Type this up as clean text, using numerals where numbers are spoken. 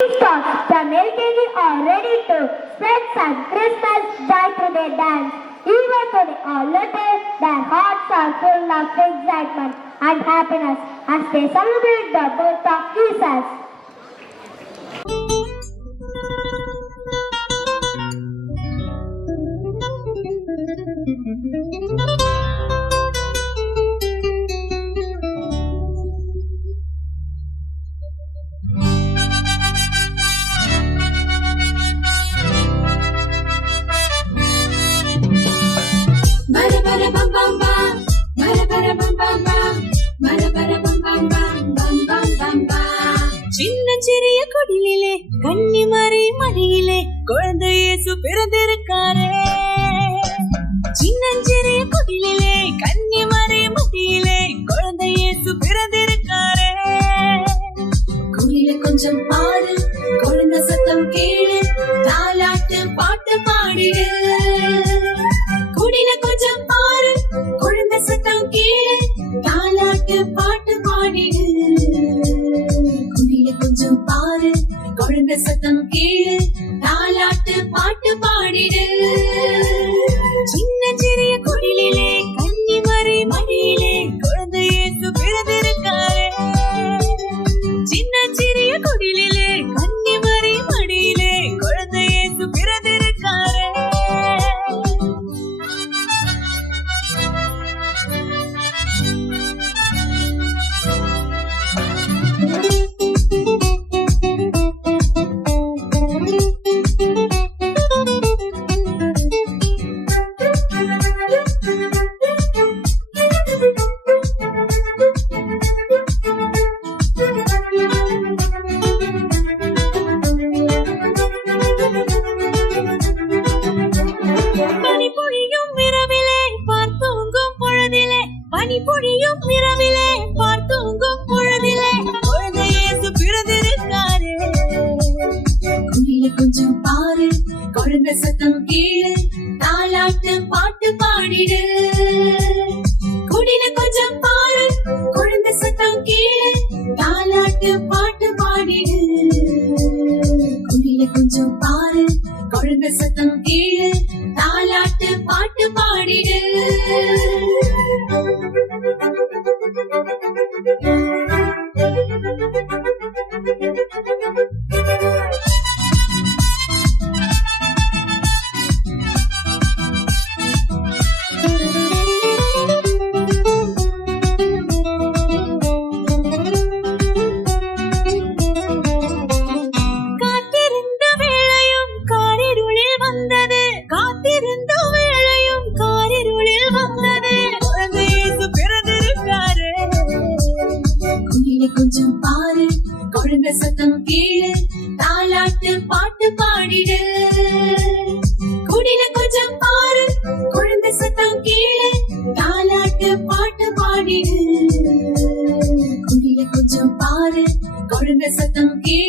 From LKG are ready to spread some Christmas joy through their dance. Even though they are little, their hearts are full of excitement and happiness as they celebrate the birth of Jesus. சின்ன சிறிய குடிலே கன்னிமரி மடியிலே குழந்தை இயேசு பிறந்திருக்காரே. சின்னஞ்சிறிய குடிலே கன்னிமரி மடியிலே குழந்தை இயேசு பிறந்திருக்காரே. குடில கொஞ்சம் பாடு, குழந்தை சத்தம் கேளு, தாலாட்டு பாட்டு பாடிடு. குடில கொஞ்சம் பாடு, குழந்தை சத்தம் கேளு, தாலாட்டு பாட்டு பாடிடு. கொஞ்சம் பாரு, குழந்தை சத்தம் கேளு, தாலாட்டு பாட்டு பாடிடு. சின்ன சிறிய குடிலே கன்னிமரி மடியிலே குழந்தை இயேசு பிறந்திருக்காரே. சின்ன சிறிய குடிலே கன்னிமரி மடியிலே குழந்தை இயேசு பிறந்திருக்காரே. பனிபொழியும் இரவிலே பார்த்தூங்கும் பொழுதிலே குழந்தை இயேசு பிறந்திருக்காரே. குடில கொஞ்சம் பாரு, குழந்தை சத்தம் கேளு, தாலாட்டு பாட்டு பாடிடு. குடில கொஞ்சம் பாரு, குழந்தை சத்தம் கேளு, தாலாட்டு பாட்டு பாடிடு. குடில கொஞ்சம் பாரு, குழந்தை சத்தம் கேளு, தாலாட்டு பாட்டு பாடிடு. காத்திருந்த வேளையும் காரிருளில் வந்தது, காத்திருந்த வேளையும் காரிருளில் வந்தது, குழந்தை இயேசு பிறந்திருக்காரே. குடில கொஞ்சம் பாரு, குழந்தை சத்தம் கேளு, தாலாட்டு பாட்டு பாடிடு. குடில கொஞ்சம் பாரு, குழந்தை சத்தம் கேளு, தாலாட்டு பாட்டு பாடிடு. குடில கொஞ்சம் பாரு, குழந்தை சத்தம் கேளு,